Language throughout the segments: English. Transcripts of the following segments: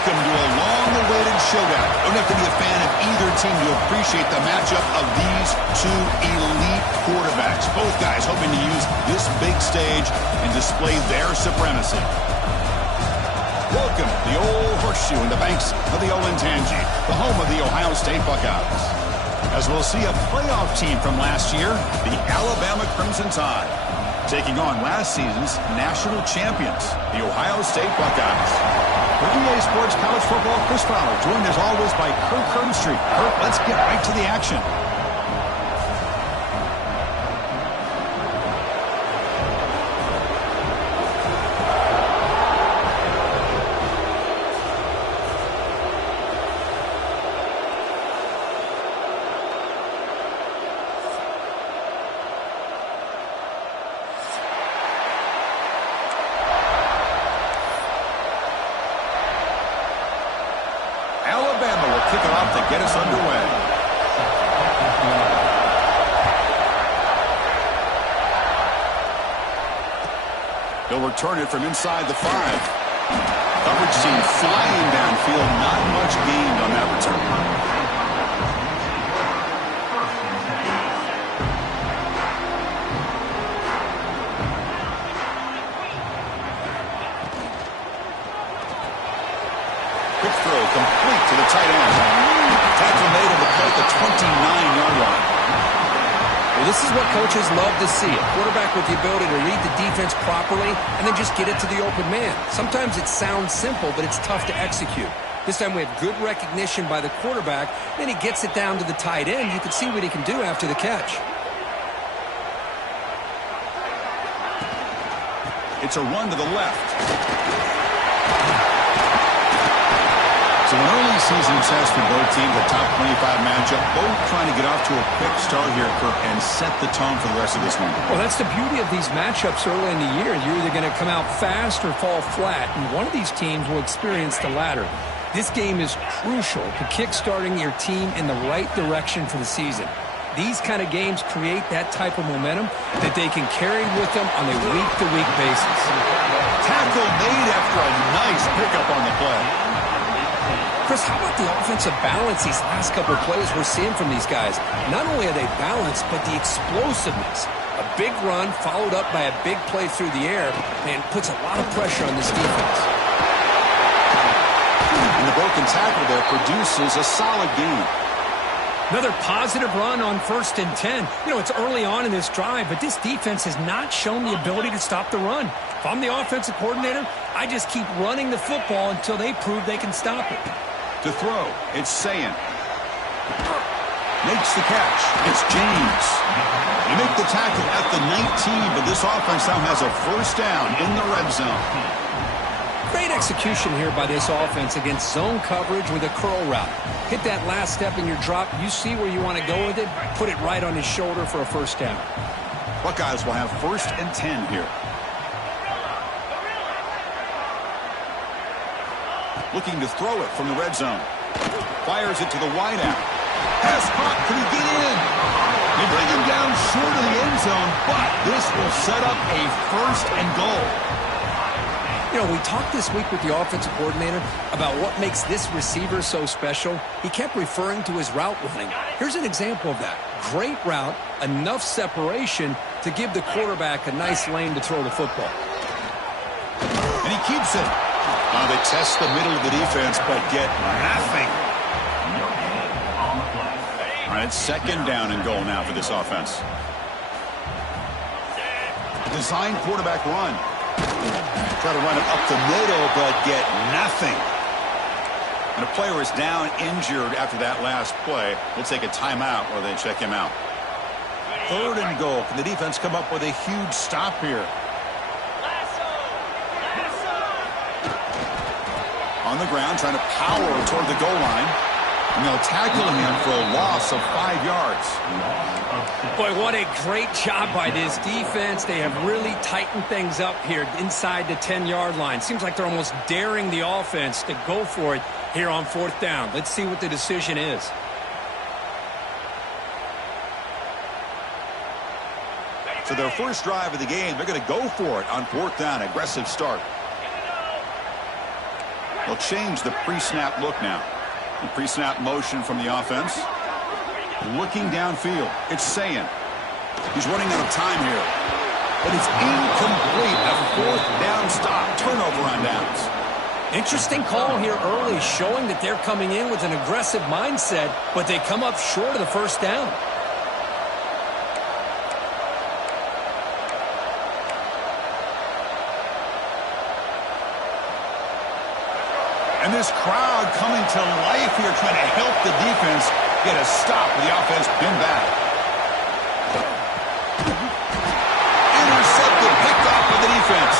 Welcome to a long-awaited showdown. Don't have to be a fan of either team to appreciate the matchup of these two elite quarterbacks. Both guys hoping to use this big stage and display their supremacy. Welcome to the old horseshoe in the banks of the Olentangy, the home of the Ohio State Buckeyes. As we'll see a playoff team from last year, the Alabama Crimson Tide, taking on last season's national champions, the Ohio State Buckeyes. For EA Sports College Football, Chris Fowler, joined as always by Kirk Herbstreit. Kirk, let's get right to the action. Alabama will kick it off to get us underway. He'll return it from inside the 5. Coverage team flying downfield. Not much gained on that return. Quick throw complete to the tight end. Tackle made on the play at the 29-yard line. Well, this is what coaches love to see. A quarterback with the ability to read the defense properly and then just get it to the open man. Sometimes it sounds simple, but it's tough to execute. This time we have good recognition by the quarterback. Then he gets it down to the tight end. You can see what he can do after the catch. It's a run to the left. So an early season test for both teams, a top 25 matchup, both trying to get off to a quick start here, Kirk, and set the tone for the rest of this one. Well, that's the beauty of these matchups early in the year. You're either going to come out fast or fall flat, and one of these teams will experience the latter. This game is crucial to kick-starting your team in the right direction for the season. These kind of games create that type of momentum that they can carry with them on a week-to-week basis. Tackle made after a nice pickup on the play. Chris, how about the offensive balance these last couple of plays we're seeing from these guys? Not only are they balanced, but the explosiveness. A big run followed up by a big play through the air, and puts a lot of pressure on this defense. And the broken tackle there produces a solid gain. Another positive run on 1st and 10. You know, it's early on in this drive, but this defense has not shown the ability to stop the run. If I'm the offensive coordinator, I just keep running the football until they prove they can stop it. To throw, it's Sayin. Makes the catch. It's James. You make the tackle at the 19, but this offense now has a first down in the red zone. Great execution here by this offense against zone coverage with a curl route. Hit that last step in your drop. You see where you want to go with it. Put it right on his shoulder for a first down. Buckeyes will have 1st and 10 here. Looking to throw it from the red zone. Fires it to the wideout. Pass caught. Can he get in? They bring him down short of the end zone, but this will set up a 1st and goal. You know, we talked this week with the offensive coordinator about what makes this receiver so special. He kept referring to his route running. Here's an example of that. Great route, enough separation to give the quarterback a nice lane to throw the football. And he keeps it. They test the middle of the defense, but get nothing. All right, 2nd down and goal now for this offense. Design quarterback run. Try to run it up the middle, but get nothing. And a player is down injured after that last play. We'll take a timeout while they check him out. 3rd and goal. Can the defense come up with a huge stop here? On the ground, trying to power toward the goal line. And they'll tackle him for a loss of 5 yards. Boy, what a great job by this defense. They have really tightened things up here inside the 10-yard line. Seems like they're almost daring the offense to go for it here on 4th down. Let's see what the decision is. So their first drive of the game, they're going to go for it on 4th down. Aggressive start. They'll change the pre-snap look now. The pre-snap motion from the offense. Looking downfield. It's Sayin. He's running out of time here. But it's incomplete. A fourth down stop. Turnover on downs. Interesting call here early, showing that they're coming in with an aggressive mindset, but they come up short of the first down. And this crowd coming to life here, trying to help the defense get a stop with the offense pinned back. Intercepted, picked off by the defense.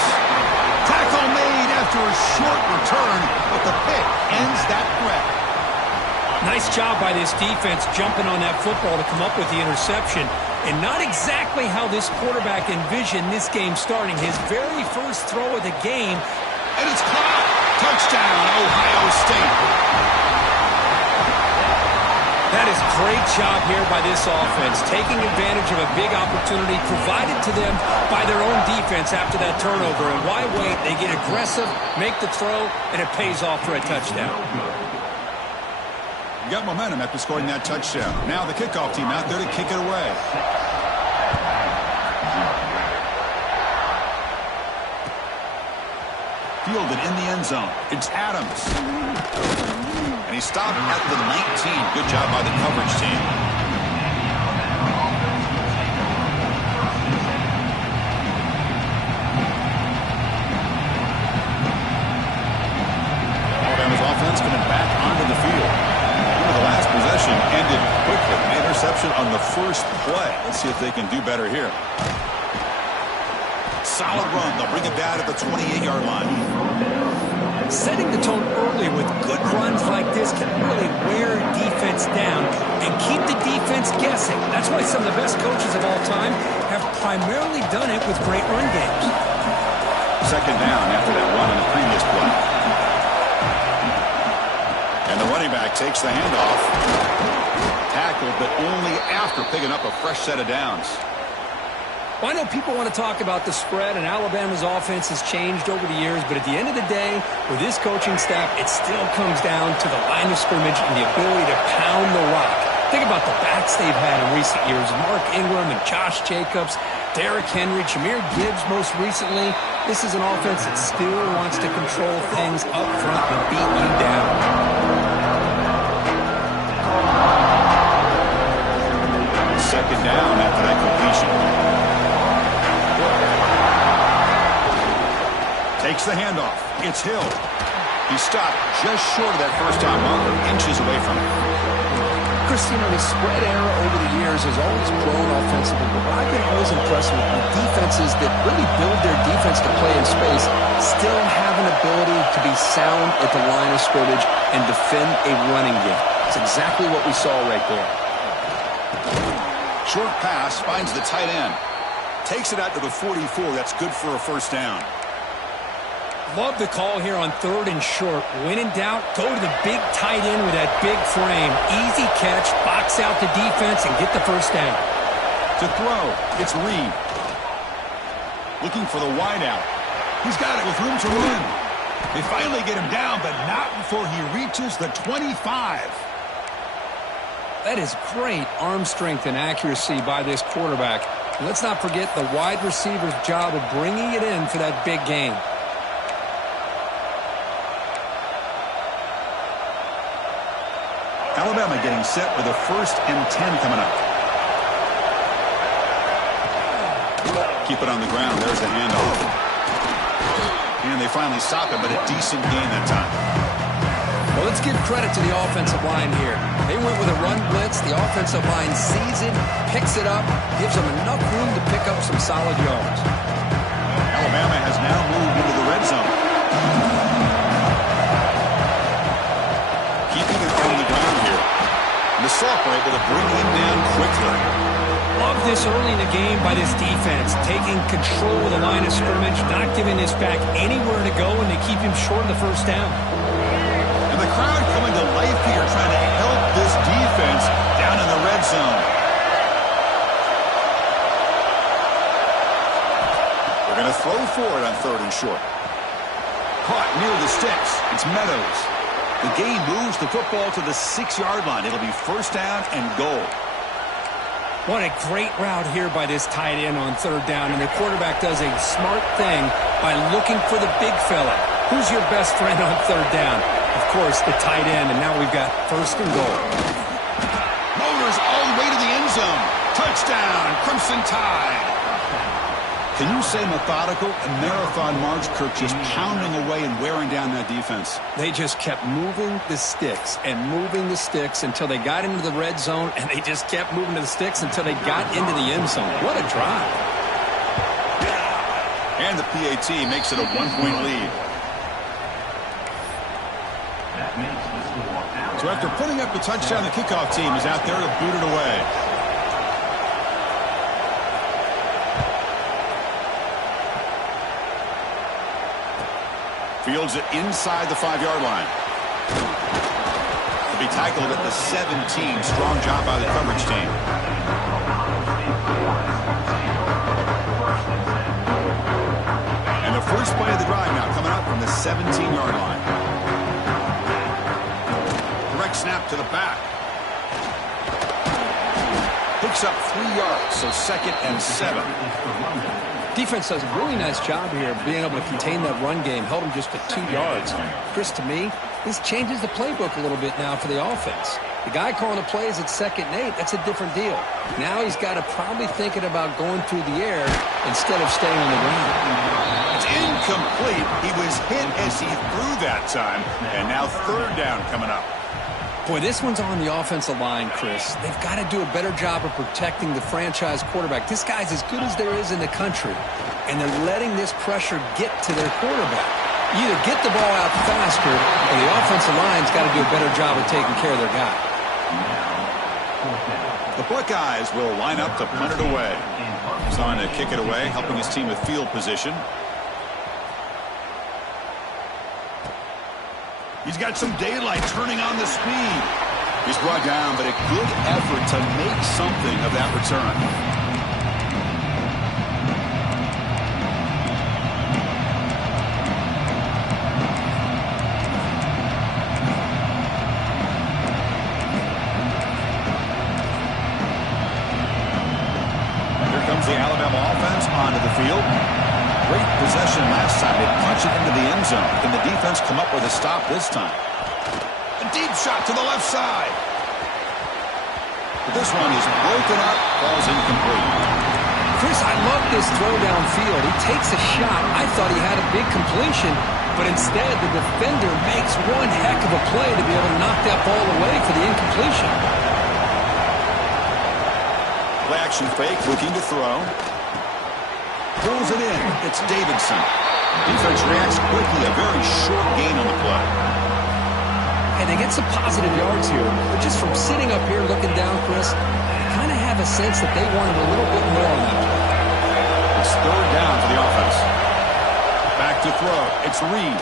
Tackle made after a short return, but the pick ends that threat. Nice job by this defense jumping on that football to come up with the interception. And not exactly how this quarterback envisioned this game starting. His very first throw of the game. And it's caught. Touchdown, Ohio State. That is great job here by this offense, taking advantage of a big opportunity provided to them by their own defense after that turnover. And why wait? They get aggressive, make the throw, and it pays off for a touchdown. You got momentum after scoring that touchdown. Now the kickoff team out there to kick it away. Fielded in the end zone. It's Adams. And he stopped at the 19. Good job by the coverage team. Alabama's offense coming back onto the field. The last possession ended quickly. An interception on the first play. Let's see if they can do better here. Solid run. They'll bring it down at the 28-yard line. Setting the tone early with good runs like this can really wear defense down and keep the defense guessing. That's why some of the best coaches of all time have primarily done it with great run games. Second down after that run in the previous play. And the running back takes the handoff. Tackled, but only after picking up a fresh set of downs. Well, I know people want to talk about the spread, and Alabama's offense has changed over the years, but at the end of the day, with this coaching staff, it still comes down to the line of scrimmage and the ability to pound the rock. Think about the backs they've had in recent years. Mark Ingram and Josh Jacobs, Derrick Henry, Jahmyr Gibbs most recently. This is an offense that still wants to control things up front and beat you down. Second down after that completion. Takes the handoff. It's Hill. He stopped just short of that first-down marker, inches away from it. Chris, you know, the spread era over the years has always grown offensively, but what I've been always impressed with defenses that really build their defense to play in space still have an ability to be sound at the line of scrimmage and defend a running game. It's exactly what we saw right there. Short pass finds the tight end. Takes it out to the 44. That's good for a first down. Love the call here on third and short. When in doubt, go to the big tight end with that big frame. Easy catch, box out the defense, and get the first down. To throw, it's Reed. Looking for the wideout. He's got it with room to run. They finally get him down, but not before he reaches the 25. That is great arm strength and accuracy by this quarterback. And let's not forget the wide receiver's job of bringing it in for that big game. Alabama getting set with a 1st and 10 coming up. Keep it on the ground. There's the handoff. And they finally stop it, but a decent gain that time. Well, let's give credit to the offensive line here. They went with a run blitz. The offensive line sees it, picks it up, gives them enough room to pick up some solid yards. Alabama has now moved into the red zone. Keeping it on the ground here. And the Salk were able to bring him down quickly. Love this early in the game by this defense, taking control of the line of scrimmage, not giving this back anywhere to go, and they keep him short of the first down. And the crowd coming to life here, trying to help this defense down in the red zone. They're going to throw for it on third and short. Caught near the sticks. It's Meadows. The gain moves the football to the 6-yard line. It'll be first down and goal. What a great route here by this tight end on third down, and the quarterback does a smart thing by looking for the big fella. Who's your best friend on third down? Of course, the tight end, and now we've got first and goal. Motors all the way to the end zone. Touchdown, Crimson Tide. Can you say methodical? A marathon march, Kirk, just pounding away and wearing down that defense. They just kept moving the sticks and moving the sticks until they got into the red zone, and they just kept moving the sticks until they got into the end zone. What a drive. And the PAT makes it a 1-point lead. So after putting up the touchdown, the kickoff team is out there to boot it away. Fields it inside the 5-yard line. He'll be tackled at the 17. Strong job by the coverage team. And the first play of the drive now coming up from the 17-yard line. Direct snap to the back. Picks up 3 yards, so 2nd and 7. Defense does a really nice job here of being able to contain that run game. Held him just at 2 yards. Chris, to me, this changes the playbook a little bit now for the offense. The guy calling the plays at 2nd and 8, that's a different deal. Now he's got to probably thinking about going through the air instead of staying on the ground. It's incomplete. He was hit as he threw that time. And now third down coming up. Boy, this one's on the offensive line, Chris. They've got to do a better job of protecting the franchise quarterback. This guy's as good as there is in the country, and they're letting this pressure get to their quarterback. You either get the ball out faster, or the offensive line's got to do a better job of taking care of their guy. The Buckeyes will line up to punt it away. He's on to kick it away, helping his team with field position. He's got some daylight turning on the speed. He's brought down, but a good effort to make something of that return. Here comes the Alabama offense onto the field. Great possession last time. They punch it into the end zone. Can the defense come up with a stop this time? A deep shot to the left side. But this one is broken up, falls incomplete. Chris, I love this throw downfield. He takes a shot. I thought he had a big completion, but instead the defender makes one heck of a play to be able to knock that ball away for the incompletion. Play action fake, looking to throw. Pulls it in. It's Davidson. Defense reacts quickly. A very short gain on the play. And they get some positive yards here. But just from sitting up here looking down, Chris, I kind of have a sense that they wanted a little bit more on that play. It's third down for the offense. Back to throw. It's Reed.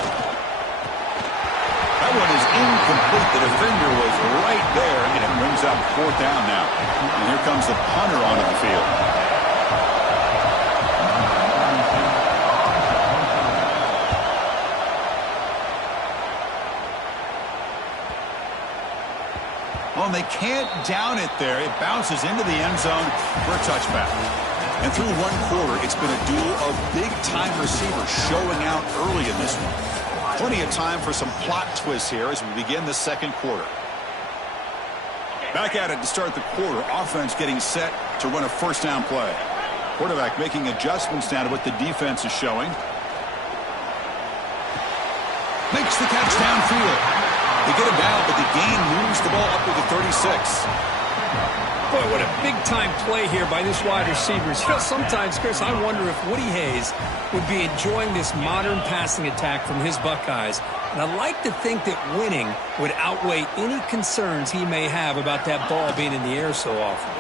That one is incomplete. The defender was right there, and it brings up fourth down now. And here comes the punter onto the field. Well, and they can't down it there. It bounces into the end zone for a touchback. And through one quarter, it's been a duel of big-time receivers showing out early in this one. Plenty of time for some plot twists here as we begin the second quarter. Back at it to start the quarter. Offense getting set to run a first down play. Quarterback making adjustments now to what the defense is showing. Makes the catch downfield. They get him down, but the gain moves the ball up to the 36. Boy, what a big-time play here by this wide receivers. You know, sometimes, Chris, I wonder if Woody Hayes would be enjoying this modern passing attack from his Buckeyes. And I like to think that winning would outweigh any concerns he may have about that ball being in the air so often.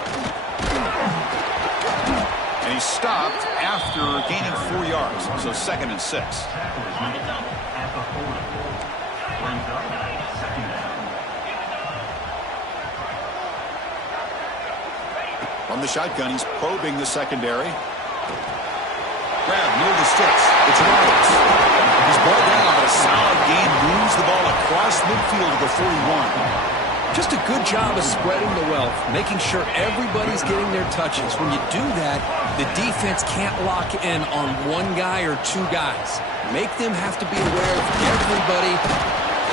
And he stopped after gaining 4 yards, so 2nd and 6. From the shotgun, he's probing the secondary. Grab near the sticks. It's Roberts. He's brought down a solid gain, moves the ball across midfield to the 41. Just a good job of spreading the wealth, making sure everybody's getting their touches. When you do that, the defense can't lock in on one guy or two guys. Make them have to be aware of everybody.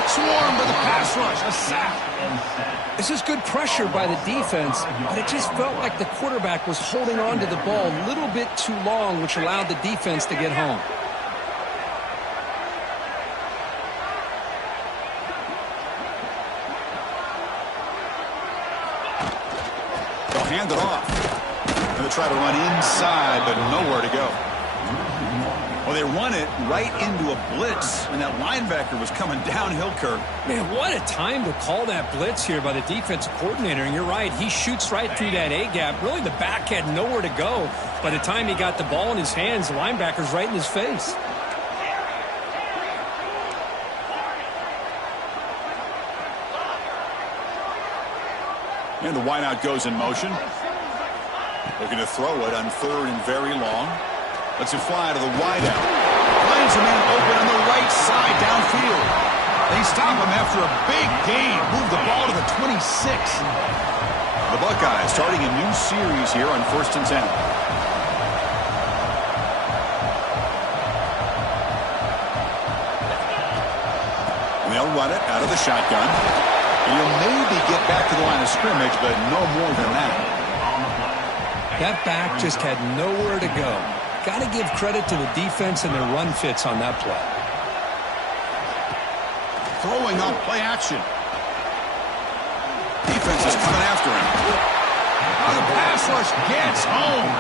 Swarmed by the pass rush, a sack. This is good pressure by the defense, but it just felt like the quarterback was holding on to the ball a little bit too long, which allowed the defense to get home. Hand it off. Going to try to run inside, but nowhere to go. Well, they run it right into a blitz, and that linebacker was coming downhill, Kirk. Man, what a time to call that blitz here by the defensive coordinator. And you're right, he shoots right through that A-gap. Really, the back had nowhere to go. By the time he got the ball in his hands, the linebacker's right in his face. And the wideout goes in motion. Looking to throw it on third and very long. Lets it fly to the wideout. Finds a man open on the right side downfield. They stop him after a big gain. Move the ball to the 26. The Buckeyes starting a new series here on 1st and 10. And they'll run it out of the shotgun. You'll maybe get back to the line of scrimmage, but no more than that. That back just had nowhere to go. Got to give credit to the defense and their run fits on that play. Throwing up play action. Defense is coming after him. The pass rush gets home.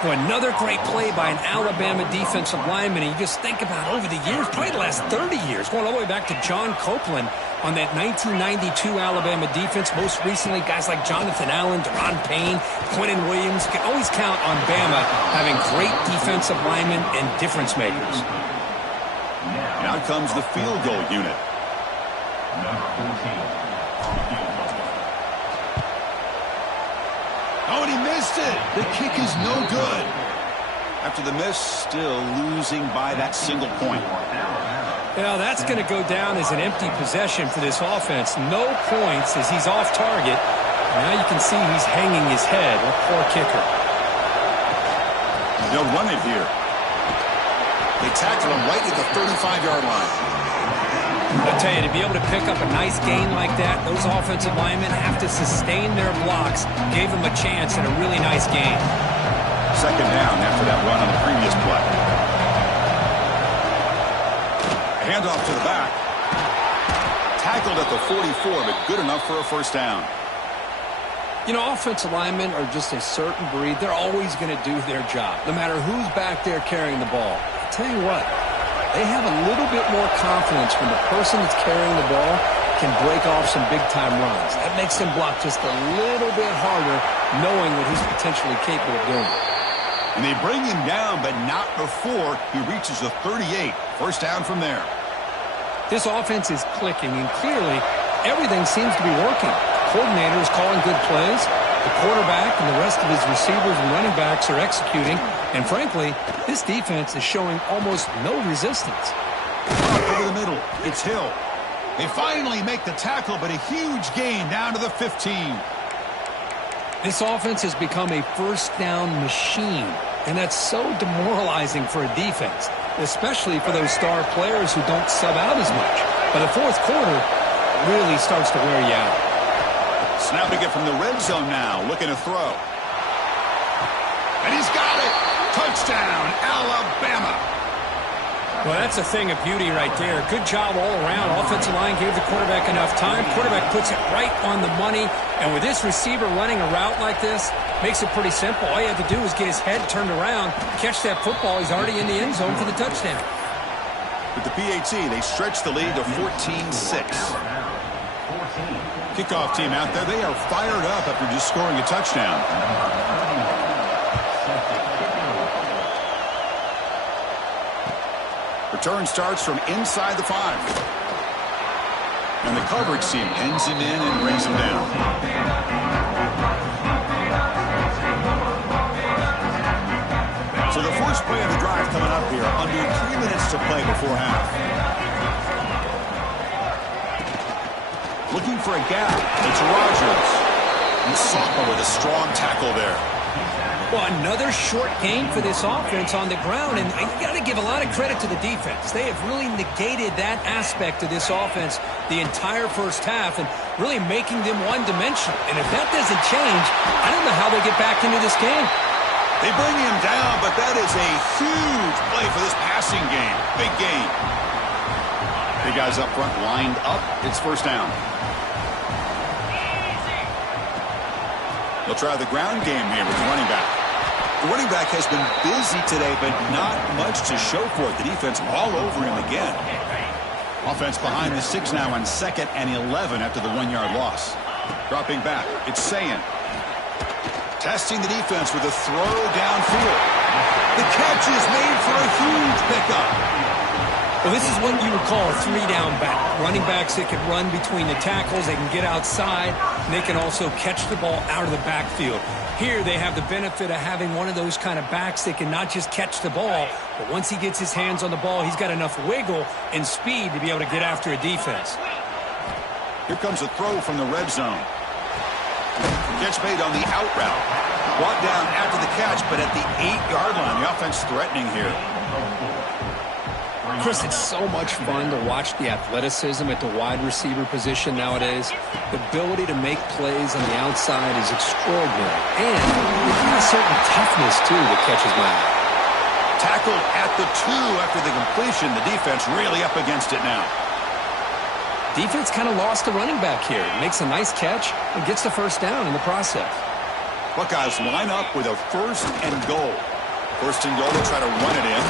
Well, another great play by an Alabama defensive lineman. And you just think about over the years, probably the last 30 years, going all the way back to John Copeland on that 1992 Alabama defense. Most recently, guys like Jonathan Allen, Deron Payne, Quentin Williams. You can always count on Bama having great defensive linemen and difference makers. And out comes the field goal unit. Oh, and he missed it. The kick is no good. After the miss, still losing by that single point. Well, that's going to go down as an empty possession for this offense. No points as he's off target. Now you can see he's hanging his head. A poor kicker. They'll run it here. They tackle him right at the 35-yard line. I'll tell you, to be able to pick up a nice gain like that, those offensive linemen have to sustain their blocks. Gave them a chance at a really nice gain. Second down after that run on the previous play. Handoff to the back. Tackled at the 44, but good enough for a first down. You know, offensive linemen are just a certain breed. They're always going to do their job, no matter who's back there carrying the ball. I'll tell you what, they have a little bit more confidence when the person that's carrying the ball can break off some big-time runs. That makes them block just a little bit harder, knowing what he's potentially capable of doing. And they bring him down, but not before he reaches the 38. First down from there. This offense is clicking, and clearly everything seems to be working. The coordinator is calling good plays. The quarterback and the rest of his receivers and running backs are executing. And frankly, this defense is showing almost no resistance. Over the middle, it's Hill. They finally make the tackle, but a huge gain down to the 15. This offense has become a first down machine, and that's so demoralizing for a defense, especially for those star players who don't sub out as much. By the fourth quarter, it really starts to wear you out. Snapping it from the red zone now, looking to throw. And he's got it! Touchdown, Alabama! Well, that's a thing of beauty right there. Good job all around. Offensive line gave the quarterback enough time. Quarterback puts it right on the money. And with this receiver running a route like this, makes it pretty simple. All you have to do is get his head turned around, catch that football. He's already in the end zone for the touchdown. With the PAT, they stretch the lead to 14-6. Kickoff team out there, they are fired up after just scoring a touchdown. Return starts from inside the 5. And the coverage team pins him in and brings him down. So the first play of the drive coming up here. Under 3 minutes to play before half. Looking for a gap. It's Rodgers. And Sapa with a strong tackle there. Well, another short gain for this offense on the ground, and you got to give a lot of credit to the defense. They have really negated that aspect of this offense the entire first half and really making them one-dimensional. And if that doesn't change, I don't know how they get back into this game. They bring him down, but that is a huge play for this passing game. Big gain. Big guys up front lined up. It's first down. They'll try the ground game here with the running back. The running back has been busy today, but not much to show for it. The defense all over him again. Offense behind the 6 now on 2nd and 11 after the 1-yard loss. Dropping back, it's Sayan. Testing the defense with a throw downfield. The catch is made for a huge pickup. Well, this is what you would call a 3-down back. Running backs that can run between the tackles, they can get outside, and they can also catch the ball out of the backfield. Here they have the benefit of having one of those kind of backs that can not just catch the ball, but once he gets his hands on the ball, he's got enough wiggle and speed to be able to get after a defense. Here comes a throw from the red zone. Catch made on the out route. Brought down after the catch, but at the 8-yard line, the offense threatening here. Chris, it's so much fun to watch the athleticism at the wide receiver position nowadays. The ability to make plays on the outside is extraordinary. And there's got a certain toughness, too, that catches my eye. Tackled at the 2 after the completion. The defense really up against it now. Defense kind of lost the running back here. Makes a nice catch and gets the first down in the process. Buckeyes line up with a 1st and goal. 1st and goal, they'll try to run it in.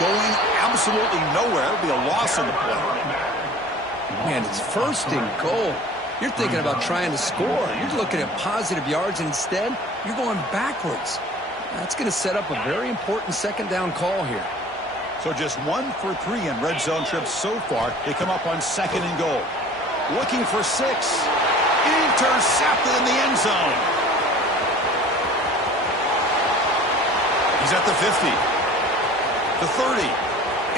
Going absolutely nowhere. It'll be a loss on the play. Man, it's 1st and goal. You're thinking about trying to score. You're looking at positive yards, and instead, you're going backwards. That's going to set up a very important 2nd down call here. So just 1 for 3 in red zone trips so far. They come up on 2nd and goal. Looking for 6. Intercepted in the end zone. He's at the 50. The 30,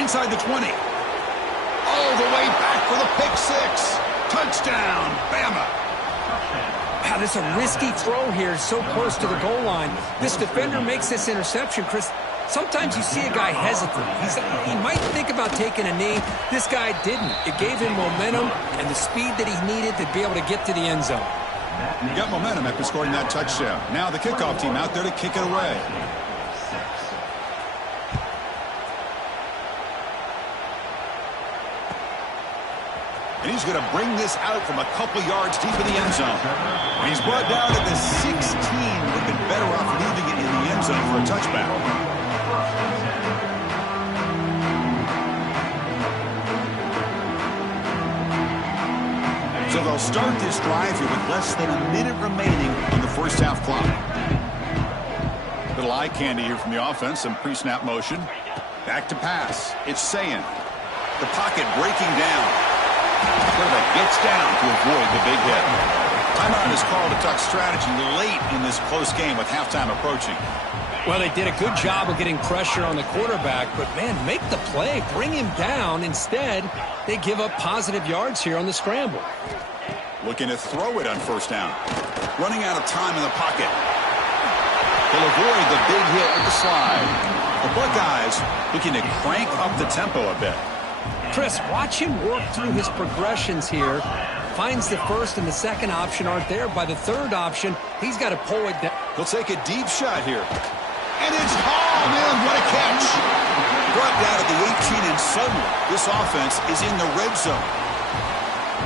inside the 20, all the way back for the pick 6. Touchdown, Bama. Wow, this is a risky throw here, so close to the goal line. This defender makes this interception, Chris. Sometimes you see a guy hesitant. He might think about taking a knee. This guy didn't. It gave him momentum and the speed that he needed to be able to get to the end zone. He got momentum after scoring that touchdown. Now the kickoff team out there to kick it away. And he's going to bring this out from a couple yards deep in the end zone. And he's brought down at the 16. Would have been better off leaving it in the end zone for a touchback. So they'll start this drive here with less than a minute remaining on the first half clock. Little eye candy here from the offense. Some pre-snap motion. Back to pass. It's Sayan. The pocket breaking down. Quarterback gets down to avoid the big hit. Timeout is called to talk strategy late in this close game with halftime approaching. Well, they did a good job of getting pressure on the quarterback, but, man, make the play. Bring him down. Instead, they give up positive yards here on the scramble. Looking to throw it on first down. Running out of time in the pocket. They'll avoid the big hit with the slide. The Buckeyes looking to crank up the tempo a bit. Chris, watch him work through his progressions here. Finds the 1st and the 2nd option aren't there. By the 3rd option, he's got to pull it down. He'll take a deep shot here. And it's hauled in. What a catch. Brought down at the 18, and suddenly this offense is in the red zone.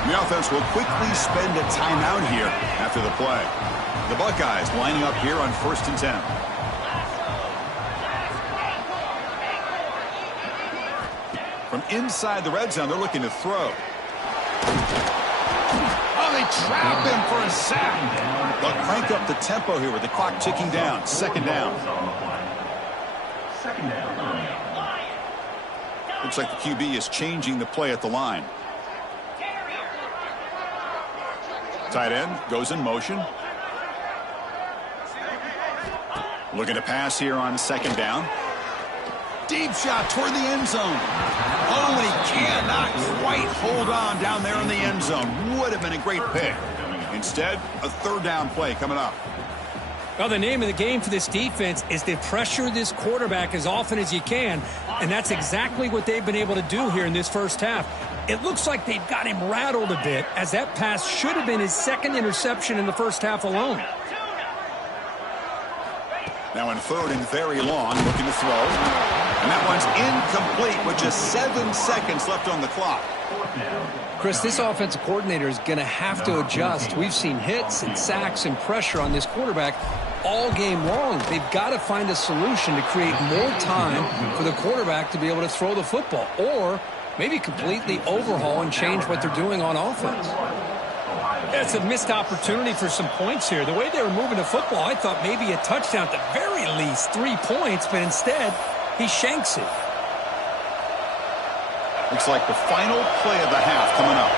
The offense will quickly spend a timeout here after the play. The Buckeyes lining up here on 1st and 10. From inside the red zone, they're looking to throw. Oh, they trap him for a sack. They'll crank up the tempo here with the clock ticking down. 2nd down. Looks like the QB is changing the play at the line. Tight end goes in motion. Looking to pass here on 2nd down. Deep shot toward the end zone. Oh, and he cannot quite hold on down there in the end zone. Would have been a great pick. Instead, a third down play coming up. Well, the name of the game for this defense is to pressure this quarterback as often as you can, and that's exactly what they've been able to do here in this first half. It looks like they've got him rattled a bit, as that pass should have been his second interception in the first half alone. Now in third and very long, looking to throw. And that one's incomplete with just 7 seconds left on the clock. Chris, this offensive coordinator is going to have to adjust. We've seen hits and sacks and pressure on this quarterback all game long. They've got to find a solution to create more time for the quarterback to be able to throw the football, or maybe completely overhaul and change what they're doing on offense. It's a missed opportunity for some points here. The way they were moving the football, I thought maybe a touchdown, at the very least 3 points, but instead he shanks it. Looks like the final play of the half coming up.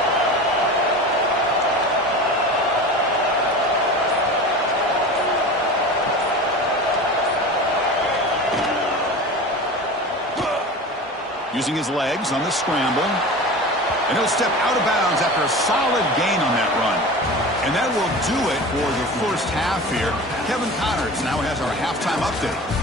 Using his legs on the scramble. And he'll step out of bounds after a solid gain on that run. And that will do it for the first half here. Kevin Connors now has our halftime update.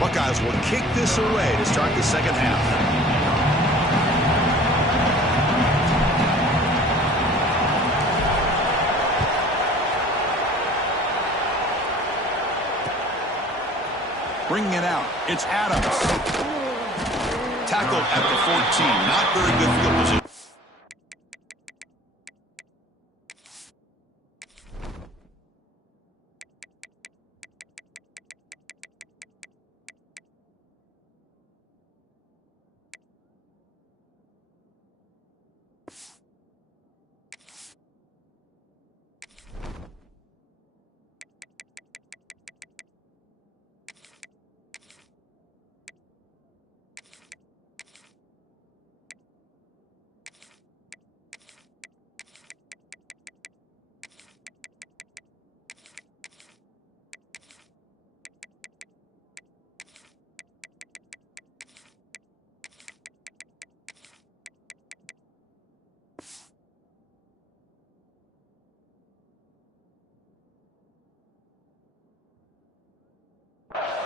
Buckeyes will kick this away to start the second half. Bringing it out, it's Adams. Tackled at the 14. Not very good field position.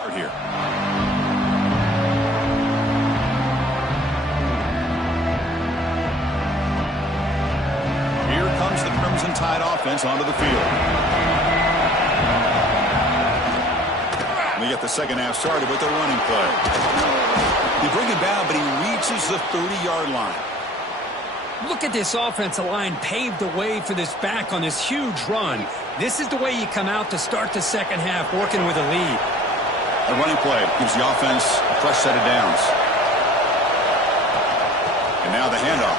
Here. Here comes the Crimson Tide offense onto the field. They get the second half started with a running play. They bring him down, but he reaches the 30-yard line. Look at this offensive line paved the way for this back on this huge run. This is the way you come out to start the second half, working with a lead. A running play gives the offense a fresh set of downs. And now the handoff.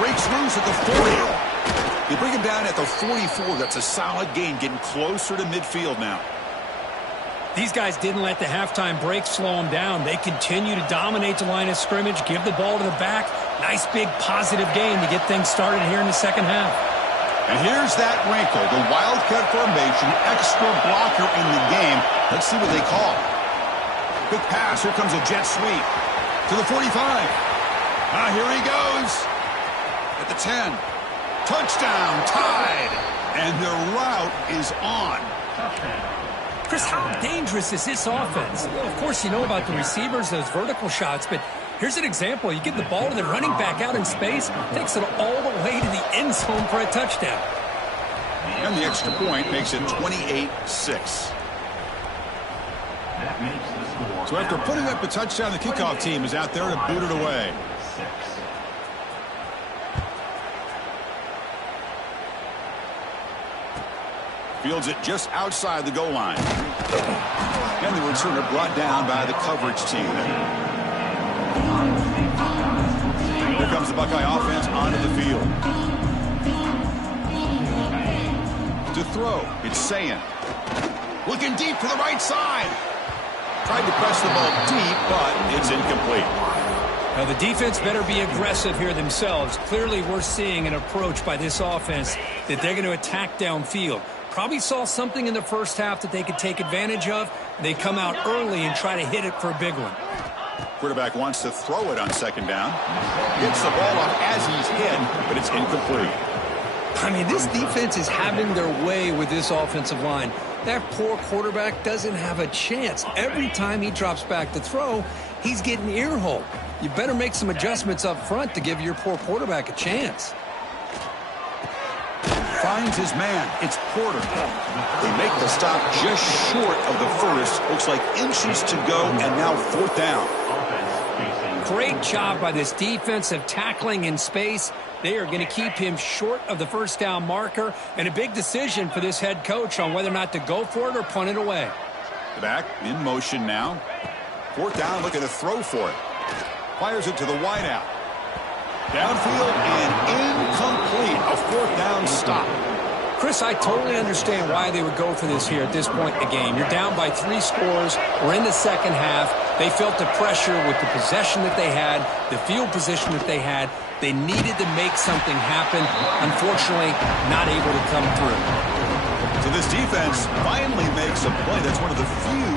Breaks loose at the 40. They bring him down at the 44. That's a solid gain, getting closer to midfield now. These guys didn't let the halftime break slow them down. They continue to dominate the line of scrimmage, give the ball to the back. Nice big positive gain to get things started here in the second half. And here's that wrinkle, the Wildcat formation, extra blocker in the game. Let's see what they call. Quick pass. Here comes a jet sweep to the 45. Here he goes at the 10. Touchdown, Tide. And the route is on. Chris, how dangerous is this offense? Well, of course, you know about the receivers, those vertical shots, but here's an example. You give the ball to the running back out in space, takes it all the way to the end zone for a touchdown. And the extra point makes it 28-6. So after putting up a touchdown, the kickoff team is out there to boot it away. Fields it just outside the goal line. And the returner brought down by the coverage team. Here comes the Buckeye offense onto the field. To throw, it's Sayin. Looking deep to the right side. Tried to press the ball deep, but it's incomplete. Now, the defense better be aggressive here themselves. Clearly, we're seeing an approach by this offense that they're going to attack downfield. Probably saw something in the first half that they could take advantage of. They come out early and try to hit it for a big one. Quarterback wants to throw it on second down. Gets the ball off as he's hit, but it's incomplete. I mean, this defense is having their way with this offensive line. That poor quarterback doesn't have a chance. Every time he drops back to throw, he's getting earholed. You better make some adjustments up front to give your poor quarterback a chance. Finds his man. It's Porter. They make the stop just short of the first. Looks like inches to go, and now fourth down. Great job by this defensive tackling in space. They are going to keep him short of the first down marker, and a big decision for this head coach on whether or not to go for it or punt it away. The back in motion now. Fourth down, looking to throw for it. Fires it to the wideout. Downfield and incomplete. A fourth down stop. Chris, I totally understand why they would go for this here at this point in the game. You're down by 3 scores. We're in the second half. They felt the pressure with the possession that they had, the field position that they had. They needed to make something happen. Unfortunately, not able to come through. So this defense finally makes a play. That's one of the few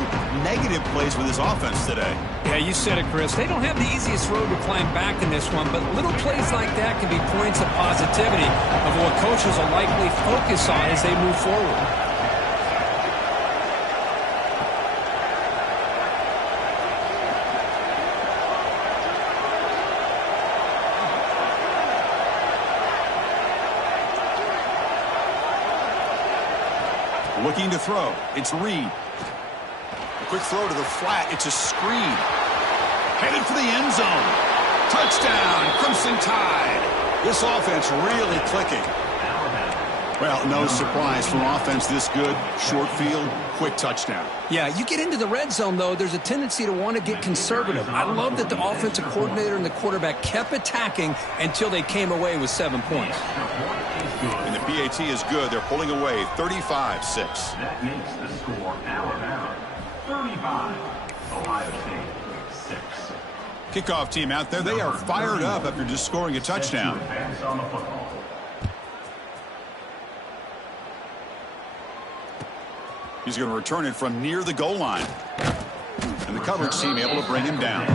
negative plays for this offense today. Yeah, you said it, Chris. They don't have the easiest road to climb back in this one, but little plays like that can be points of positivity of what coaches will likely focus on as they move forward. Looking to throw. It's Reed. A quick throw to the flat. It's a screen. Headed for the end zone. Touchdown, Crimson Tide. This offense really clicking. Well, no surprise from offense this good. Short field, quick touchdown. Yeah, you get into the red zone, though, there's a tendency to want to get conservative. I love that the offensive coordinator and the quarterback kept attacking until they came away with 7 points. And the PAT is good. They're pulling away 35-6. That makes the score Alabama 35, Ohio State 6. Kickoff team out there. They are fired up after just scoring a touchdown. He's going to return it from near the goal line. And the coverage team able to bring him down.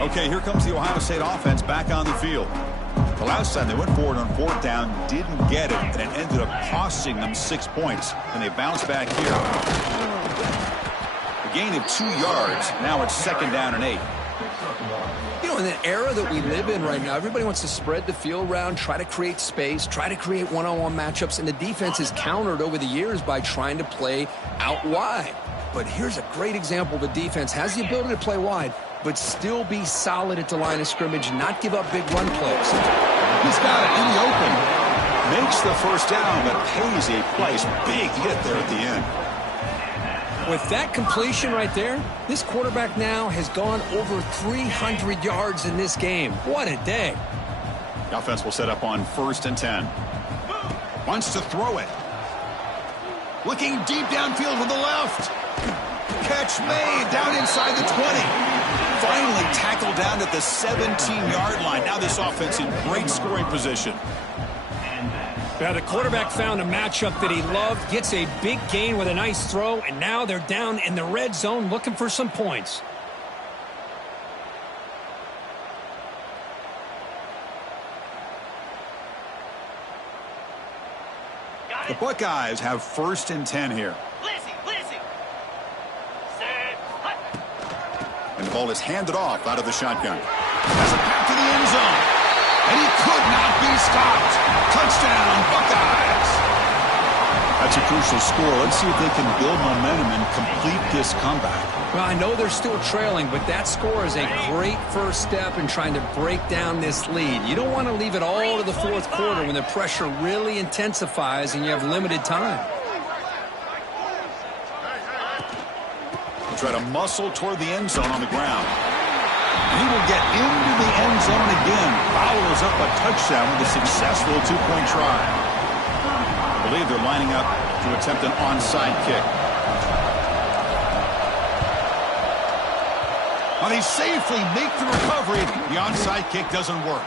Okay, here comes the Ohio State offense back on the field. The last time they went forward on fourth down, didn't get it, and it ended up costing them 6 points. And they bounce back here. A gain of 2 yards. Now it's second down and 8. You know, in the era that we live in right now, everybody wants to spread the field around, try to create space, try to create one-on-one matchups, and the defense is countered over the years by trying to play out wide. But here's a great example of a defense has the ability to play wide, but still be solid at the line of scrimmage, not give up big run plays. He's got it in the open. Makes the first down, but pays a price. Big hit there at the end. With that completion right there, this quarterback now has gone over 300 yards in this game. What a day. The offense will set up on 1st and 10. Wants to throw it. Looking deep downfield to the left. Catch made down inside the 20. Finally tackled down at the 17-yard line. Now this offense in great scoring position. Now the quarterback found a matchup that he loved, gets a big gain with a nice throw, and now they're down in the red zone looking for some points. The Buckeyes have 1st and 10 here. And the ball is handed off out of the shotgun. Has it back to the end zone. And he could not be stopped. Touchdown, Buckeyes. That's a crucial score. Let's see if they can build momentum and complete this comeback. Well, I know they're still trailing, but that score is a great first step in trying to break down this lead. You don't want to leave it all to the fourth quarter when the pressure really intensifies and you have limited time. Try to muscle toward the end zone on the ground. He will get into the end zone again. Follows up a touchdown with a successful two-point try. I believe they're lining up to attempt an onside kick. Well, they safely make the recovery. The onside kick doesn't work.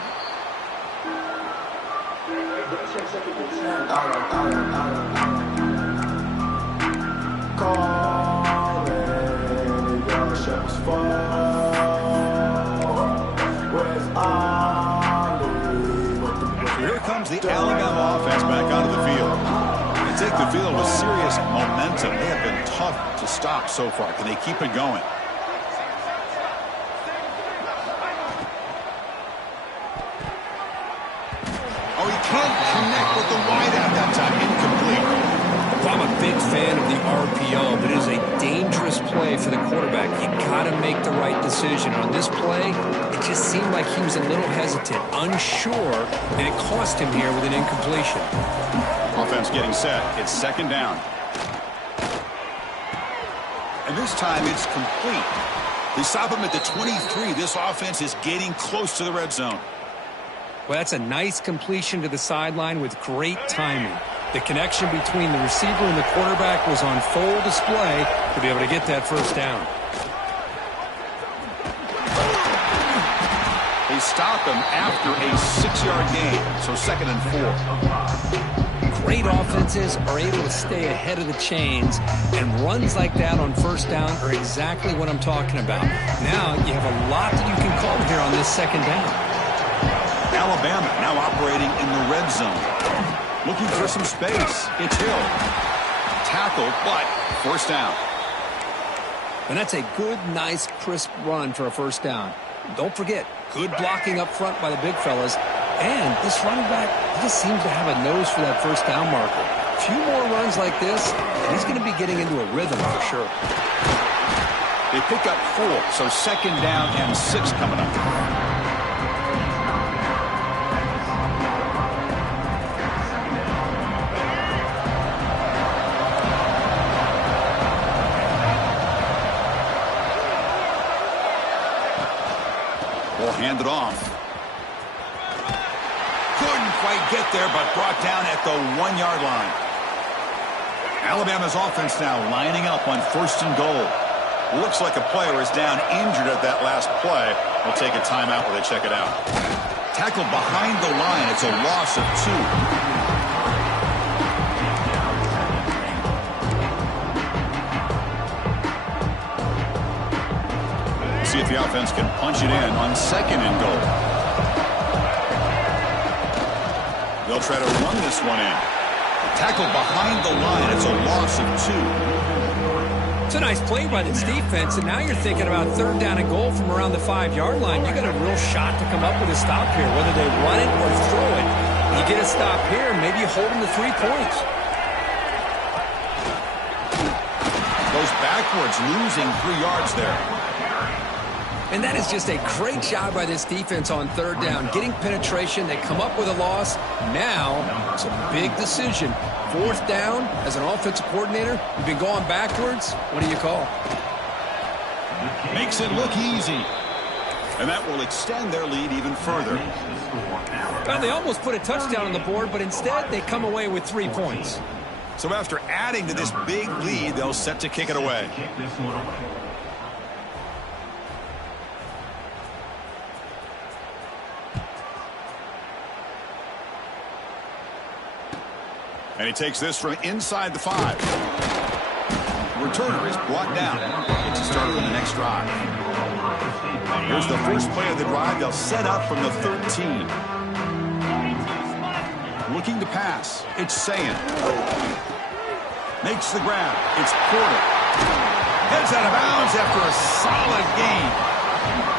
Here comes the Alabama offense back onto the field. They take the field with serious momentum. They have been tough to stop so far. Can they keep it going? Oh, he can't connect with the wideout that time. Incomplete. I'm a big fan of the RPO, but it is a dangerous play for the quarterback. You got to make the right decision. On this play, it just seemed like he was a little hesitant, unsure, and it cost him here with an incompletion. Offense getting set. It's second down. And this time it's complete. They stop him at the 23. This offense is getting close to the red zone. Well, that's a nice completion to the sideline with great timing. The connection between the receiver and the quarterback was on full display to be able to get that first down. They stop him after a 6-yard gain, so second and 4. Great offenses are able to stay ahead of the chains, and runs like that on first down are exactly what I'm talking about. Now you have a lot that you can call here on this second down. Alabama now operating in the red zone. Looking for some space. It's Hill. Tackle, but first down. And that's a good, nice, crisp run for a first down. Don't forget, good blocking up front by the big fellas. And this running back, he just seems to have a nose for that first down marker. A few more runs like this, and he's going to be getting into a rhythm for sure. They pick up 4, so second down and 6 coming up. Handed off. Couldn't quite get there, but brought down at the 1-yard line. Alabama's offense now lining up on first and goal. Looks like a player is down injured at that last play. We'll take a timeout while they check it out. Tackled behind the line. It's a loss of 2. See if the offense can punch it in on second and goal. They'll try to run this one in. Tackled behind the line. It's a loss of 2. It's a nice play by this defense, and now you're thinking about third down and goal from around the 5-yard line. You got a real shot to come up with a stop here, whether they run it or throw it. You get a stop here, maybe you hold them to 3 points. Goes backwards, losing 3 yards there. And that is just a great job by this defense on third down. Getting penetration, they come up with a loss. Now, it's a big decision. Fourth down, as an offensive coordinator, you've been going backwards. What do you call? Makes it look easy. And that will extend their lead even further. Well, they almost put a touchdown on the board, but instead they come away with 3 points. So after adding to this big lead, they'll set to kick it away. And he takes this from inside the 5. The returner is brought down. It's a start on the next drive. And here's the first play of the drive. They'll set up from the 13. Looking to pass. It's Sayin. Makes the grab. It's Porter. Heads out of bounds after a solid gain.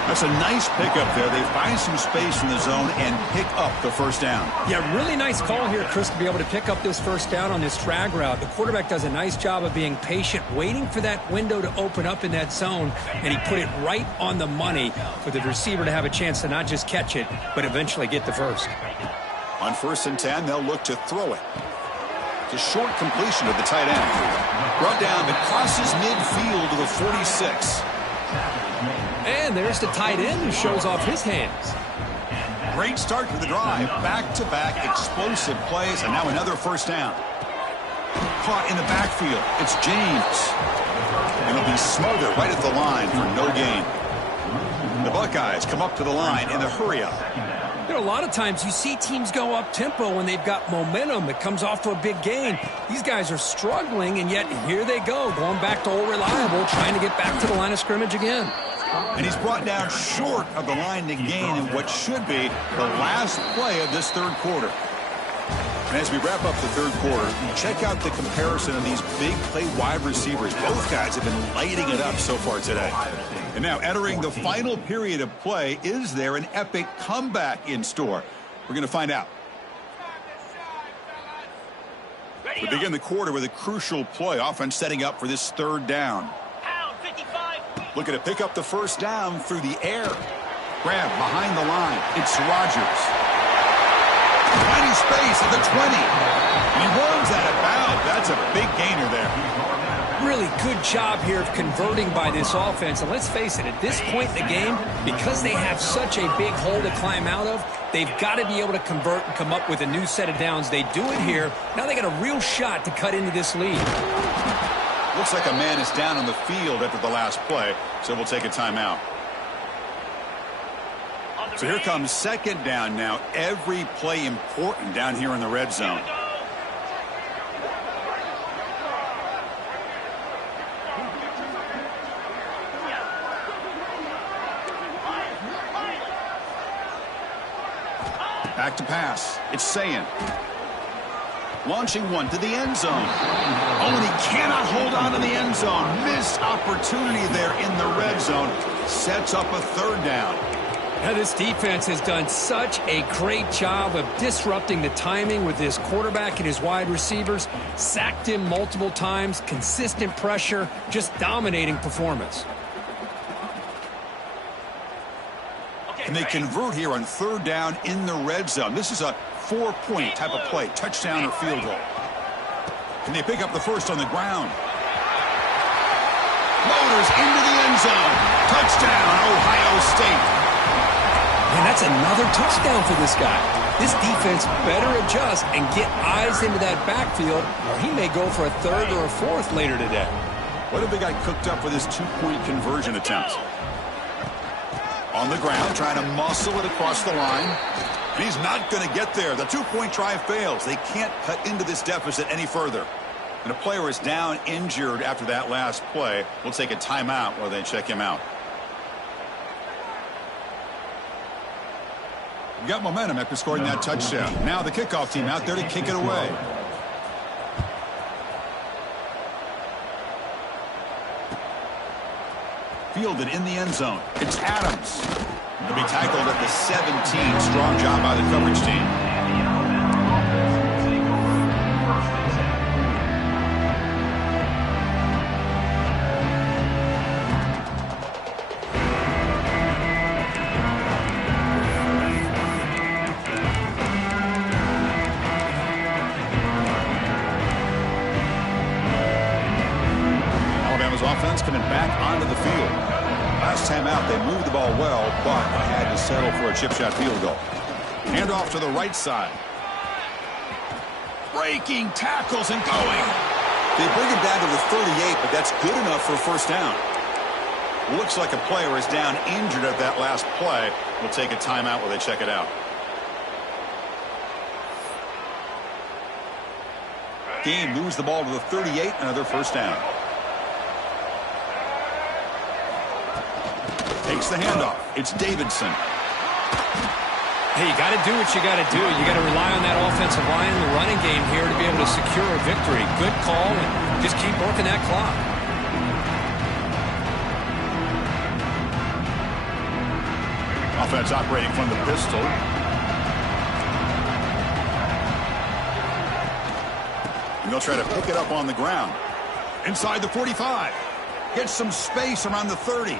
That's a nice pickup there. They find some space in the zone and pick up the first down. Yeah, really nice call here, Chris, to be able to pick up this first down on this drag route. The quarterback does a nice job of being patient, waiting for that window to open up in that zone, and he put it right on the money for the receiver to have a chance to not just catch it, but eventually get the first. On 1st and 10, they'll look to throw it. It's a short completion to the tight end. Brought down, but crosses midfield to the 46. And there's the tight end who shows off his hands. Great start to the drive. Back-to-back explosive plays, and now another first down. Caught in the backfield. It's James. And he'll be smothered right at the line for no gain. The Buckeyes come up to the line in the hurry-up. You know, a lot of times you see teams go up-tempo when they've got momentum. It comes off to a big gain. These guys are struggling, and yet here they go, going back to old reliable, trying to get back to the line of scrimmage again. And he's brought down short of the line to gain in what should be the last play of this third quarter. And as we wrap up the third quarter, check out the comparison of these big play wide receivers. Both guys have been lighting it up so far today. And now entering the final period of play, is there an epic comeback in store? We're going to find out. We begin the quarter with a crucial play, offense setting up for this third down. Looking to pick up the first down through the air. Grab behind the line. It's Rodgers. Tiny space at the 20. And he runs that about. That's a big gainer there. Really good job here of converting by this offense. And let's face it, at this point in the game, because they have such a big hole to climb out of, they've got to be able to convert and come up with a new set of downs. They do it here. Now they got a real shot to cut into this lead. Looks like a man is down on the field after the last play, so we'll take a timeout. So here comes second down now. Every play important down here in the red zone. Back to pass. It's Sayin. Launching one to the end zone. Oh, and he cannot hold on to the end zone. Missed opportunity there in the red zone. Sets up a third down. Now, this defense has done such a great job of disrupting the timing with his quarterback and his wide receivers. Sacked him multiple times. Consistent pressure. Just dominating performance. And they convert here on third down in the red zone. This is a 4-point type of play, touchdown or field goal. Can they pick up the first on the ground? Motors into the end zone. Touchdown, Ohio State. And that's another touchdown for this guy. This defense better adjust and get eyes into that backfield, or he may go for a third or a fourth later today. What have they got cooked up with this 2-point conversion attempt? On the ground, trying to muscle it across the line. And he's not going to get there. The 2-point try fails. They can't cut into this deficit any further. And a player is down injured after that last play. We'll take a timeout while they check him out. We got momentum after scoring that touchdown. Now the kickoff team out there to kick it away. Fielded in the end zone. It's Adams. He'll be tackled at the 17. Strong job by the coverage team. Alabama's offense coming back onto the field. Last time out, they moved the ball well, but had to settle for a chip shot field goal. Hand off to the right side. Breaking tackles and going. They bring him down to the 38, but that's good enough for a first down. Looks like a player is down injured at that last play. We'll take a timeout while they check it out. Game moves the ball to the 38, another first down. Takes the handoff. It's Davidson. Hey, you got to do what you got to do. You got to rely on that offensive line and the running game here to be able to secure a victory. Good call, and just keep working that clock. Offense operating from the pistol. And they'll try to pick it up on the ground. Inside the 45. Gets some space around the 30.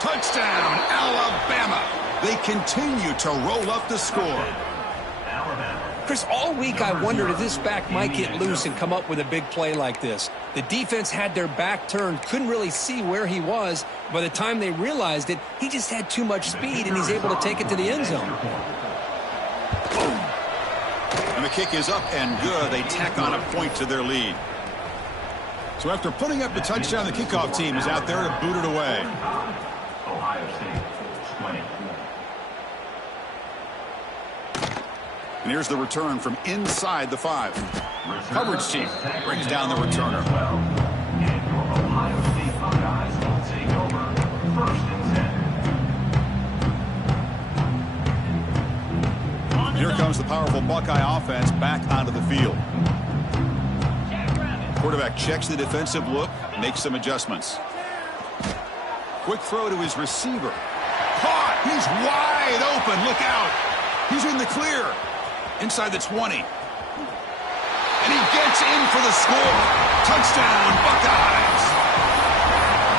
Touchdown, Alabama. They continue to roll up the score. Chris, all week I wondered if this back might get loose and come up with a big play like this. The defense had their back turned, couldn't really see where he was. By the time they realized it, he just had too much speed, and he's able to take it to the end zone. And the kick is up and good. They tack on a point to their lead. So after putting up the touchdown, the kickoff team is out there to boot it away. Ohio State, 20. And here's the return from inside the 5. Coverage team brings down the returner. And your Ohio State Buckeyes will take over 1st and 10. Here comes the powerful Buckeye offense back onto the field. Quarterback checks the defensive look, makes some adjustments. Quick throw to his receiver. Caught! He's wide open. Look out! He's in the clear. Inside the 20. And he gets in for the score. Touchdown, Buckeyes!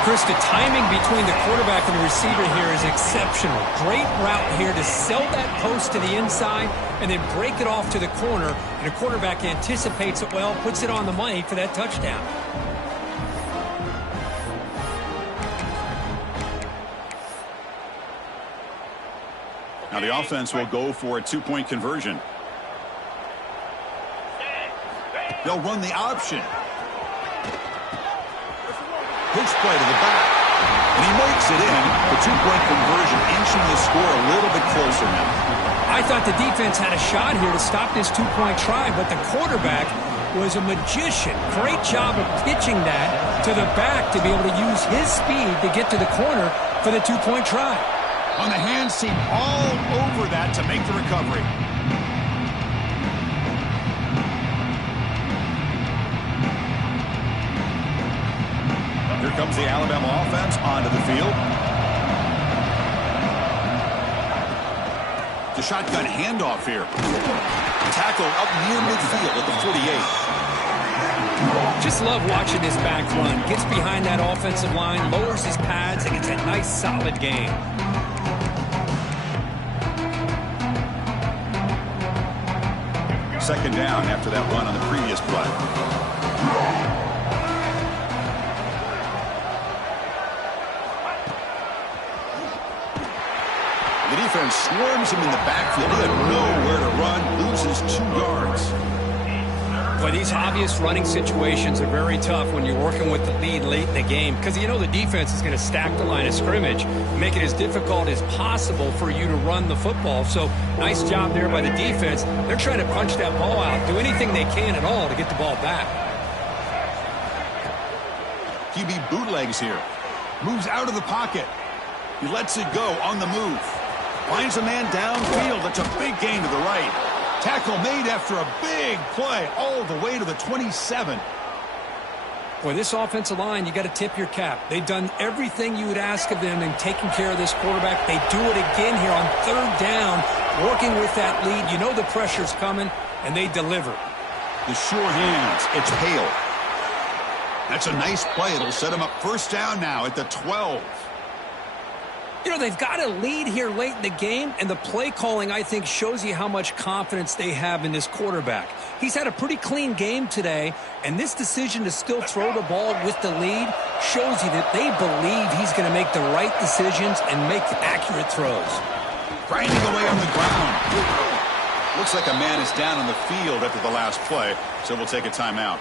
Chris, the timing between the quarterback and the receiver here is exceptional. Great route here to sell that post to the inside and then break it off to the corner. And the quarterback anticipates it well, puts it on the money for that touchdown. Now the offense will go for a 2-point conversion. They'll run the option. Pitch play to the back. And he makes it in. The 2-point conversion inching the score a little bit closer now. I thought the defense had a shot here to stop this 2-point try, but the quarterback was a magician. Great job of pitching that to the back to be able to use his speed to get to the corner for the 2-point try. On the hands team all over that to make the recovery. Here comes the Alabama offense onto the field. The shotgun handoff here. Tackle up near midfield at the 48. Just love watching this back run. Gets behind that offensive line, lowers his pads, and gets a nice solid gain. Second down after that run on the previous play. The defense swarms him in the backfield. He had nowhere to run, loses 2 yards. But these obvious running situations are very tough when you're working with the lead late in the game because you know the defense is going to stack the line of scrimmage, make it as difficult as possible for you to run the football. So nice job there by the defense. They're trying to punch that ball out, do anything they can at all to get the ball back. QB bootlegs here. Moves out of the pocket. He lets it go on the move. Finds a man downfield. That's a big gain to the right. Tackle made after a big play all the way to the 27. Boy, this offensive line, you got to tip your cap. They've done everything you would ask of them in taking care of this quarterback. They do it again here on 3rd down, working with that lead. You know the pressure's coming, and they deliver. The sure hands. It's Hale. That's a nice play. It'll set him up 1st down now at the 12. You know, they've got a lead here late in the game, and the play calling, I think, shows you how much confidence they have in this quarterback. He's had a pretty clean game today, and this decision to still throw the ball with the lead shows you that they believe he's going to make the right decisions and make accurate throws. Grinding away on the ground. Looks like a man is down on the field after the last play, so we'll take a timeout.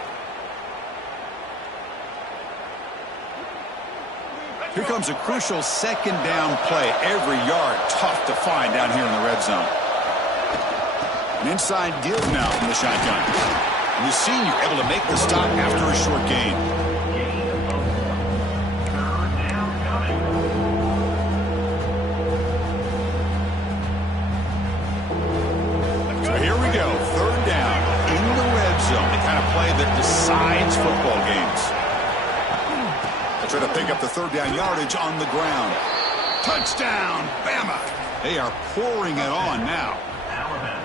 Here comes a crucial 2nd down play. Every yard tough to find down here in the red zone. An inside deal now from the shotgun. And the senior able to make the stop after a short gain. So here we go. 3rd down in the red zone. The kind of play that decides football games. Try to pick up the 3rd down yardage on the ground. Touchdown, Bama. They are pouring it on now.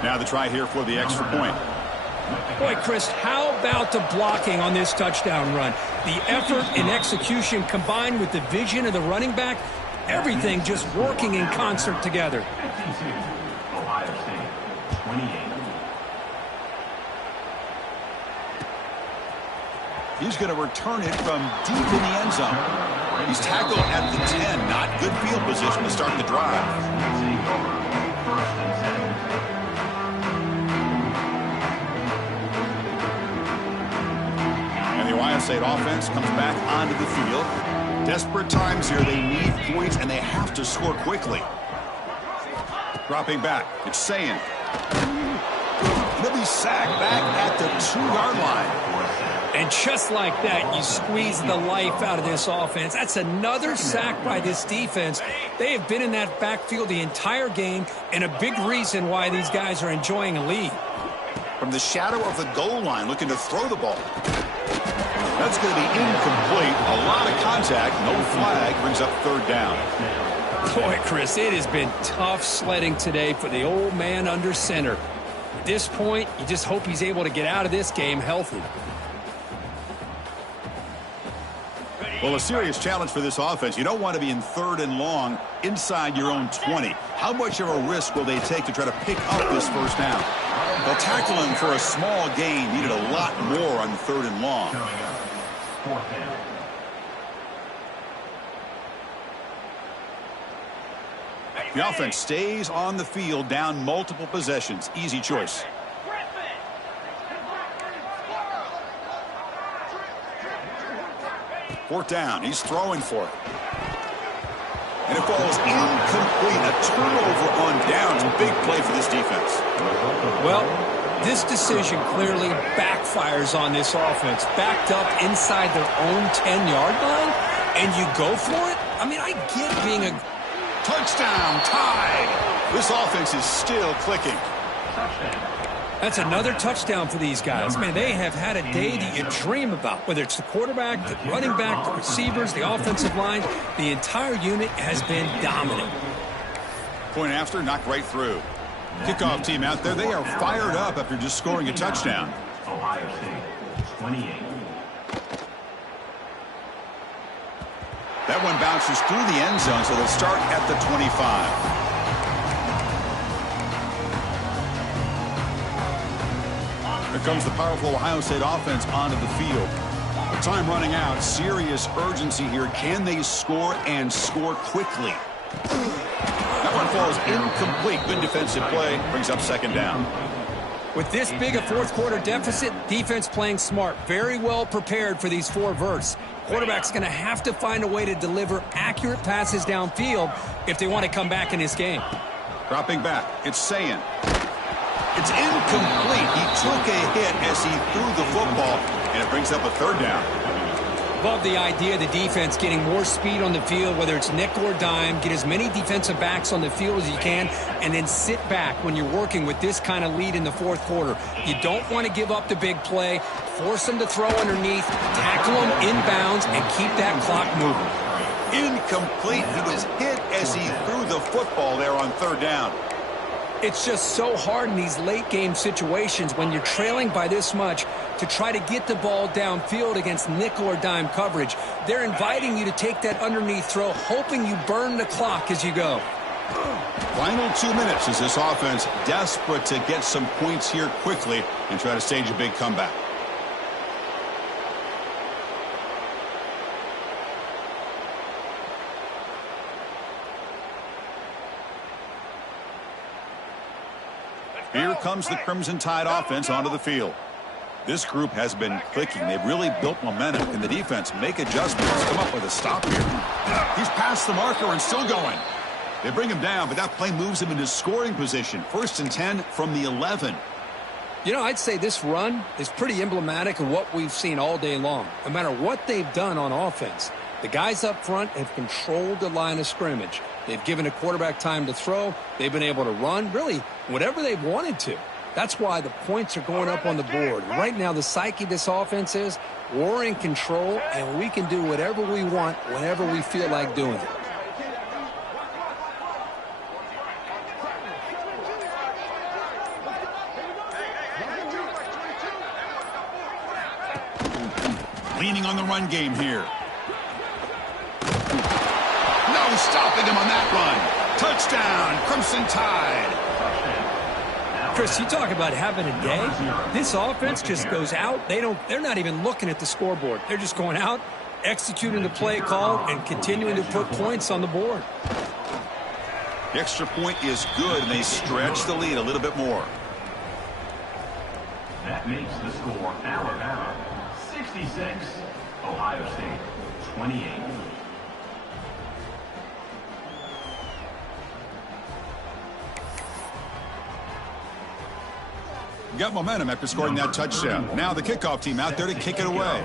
Now the try here for the extra point. Boy, Chris, how about the blocking on this touchdown run? The effort and execution combined with the vision of the running back, everything just working in concert together. 52, Ohio State, 28. He's going to return it from deep in the end zone. He's tackled at the 10. Not good field position to start the drive. First and 10. And the Ohio State offense comes back onto the field. Desperate times here. They need points, and they have to score quickly. Dropping back. It's Sayin. He'll be sacked back at the 2-yard line. And just like that, you squeeze the life out of this offense. That's another sack by this defense. They have been in that backfield the entire game, and a big reason why these guys are enjoying a lead. From the shadow of the goal line, looking to throw the ball. That's going to be incomplete. A lot of contact. No flag. Brings up 3rd down. Boy, Chris, it has been tough sledding today for the old man under center. At this point, you just hope he's able to get out of this game healthy. Well, a serious challenge for this offense. You don't want to be in 3rd and long inside your own 20. How much of a risk will they take to try to pick up this first down? They'll tackle him for a small gain. Needed a lot more on 3rd and long. Fourth down. The offense stays on the field, down multiple possessions. Easy choice. 4th down. He's throwing for it. And it falls incomplete. A turnover on downs. A big play for this defense. Well, this decision clearly backfires on this offense. Backed up inside their own 10-yard line, and you go for it? I mean, I get being a... Touchdown, tied. This offense is still clicking. That's another touchdown for these guys. Man, they have had a day that you dream about, whether it's the quarterback, the running back, the receivers, the offensive line. The entire unit has been dominant. Point after, knocked right through. Kickoff team out there, they are fired up after just scoring a touchdown. Ohio State, 28. That one bounces through the end zone, so they'll start at the 25. Here comes the powerful Ohio State offense onto the field. The time running out. Serious urgency here. Can they score and score quickly? That one falls incomplete. Good defensive play. Brings up 2nd down. With this big a 4th quarter deficit, defense playing smart. Very well prepared for these 4 verts. Quarterback's going to have to find a way to deliver accurate passes downfield if they want to come back in this game. Dropping back. It's Sayin. It's incomplete. He took a hit as he threw the football, and it brings up a 3rd down. Love the idea of the defense getting more speed on the field, whether it's nickel or dime. Get as many defensive backs on the field as you can, and then sit back when you're working with this kind of lead in the 4th quarter. You don't want to give up the big play. Force them to throw underneath, tackle them inbounds, and keep that clock moving. Incomplete. He was hit as he threw the football there on 3rd down. It's just so hard in these late-game situations when you're trailing by this much to try to get the ball downfield against nickel or dime coverage. They're inviting you to take that underneath throw, hoping you burn the clock as you go. Final 2 minutes as this offense desperate to get some points here quickly and try to stage a big comeback. Here comes the Crimson Tide offense onto the field. This group has been clicking. They've really built momentum. Can the defense make adjustments? Come up with a stop here. He's past the marker and still going. They bring him down, but that play moves him into scoring position. 1st and 10 from the 11. You know, I'd say this run is pretty emblematic of what we've seen all day long. No matter what they've done on offense, the guys up front have controlled the line of scrimmage. They've given a quarterback time to throw. They've been able to run, really, whatever they've wanted to. That's why the points are going up on the board. Right now, the psyche of this offense is we're in control, and we can do whatever we want whenever we feel like doing it. Leaning on the run game here. No stopping him on that run. Touchdown, Crimson Tide. Chris, you talk about having a day. This offense just goes out. They're not even looking at the scoreboard. They're just going out, executing the play call, and continuing to put points on the board. The extra point is good, and they stretch the lead a little bit more. That makes the score Alabama 66, Ohio State 28. Got momentum after scoring that touchdown. Now the kickoff team out there to kick it away.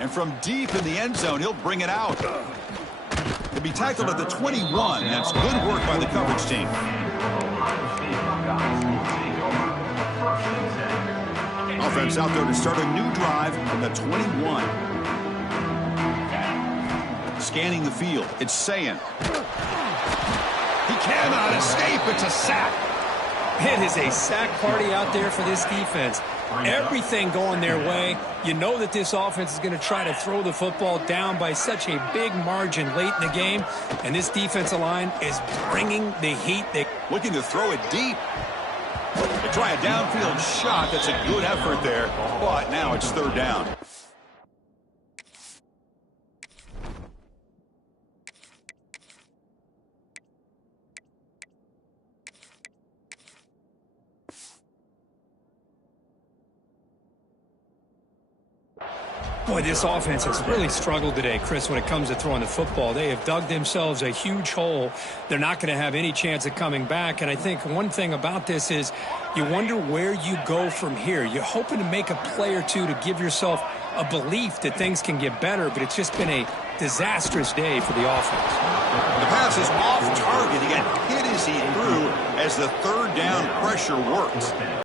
And from deep in the end zone, he'll bring it out. He'll be tackled at the 21. That's good work by the coverage team. Offense out there to start a new drive from the 21. Scanning the field. It's saying. He cannot escape. It's a sack. It is a sack party out there for this defense. Everything going their way. You know that this offense is going to try to throw the football down by such a big margin late in the game. And this defensive line is bringing the heat. Looking to throw it deep. They try a downfield shot. That's a good effort there. But now it's third down. Boy, this offense has really struggled today, Chris, when it comes to throwing the football. They have dug themselves a huge hole. They're not going to have any chance of coming back. And I think one thing about this is you wonder where you go from here. You're hoping to make a play or two to give yourself a belief that things can get better, but it's just been a disastrous day for the offense. The pass is off target. He got hit as he threw as the third down pressure works.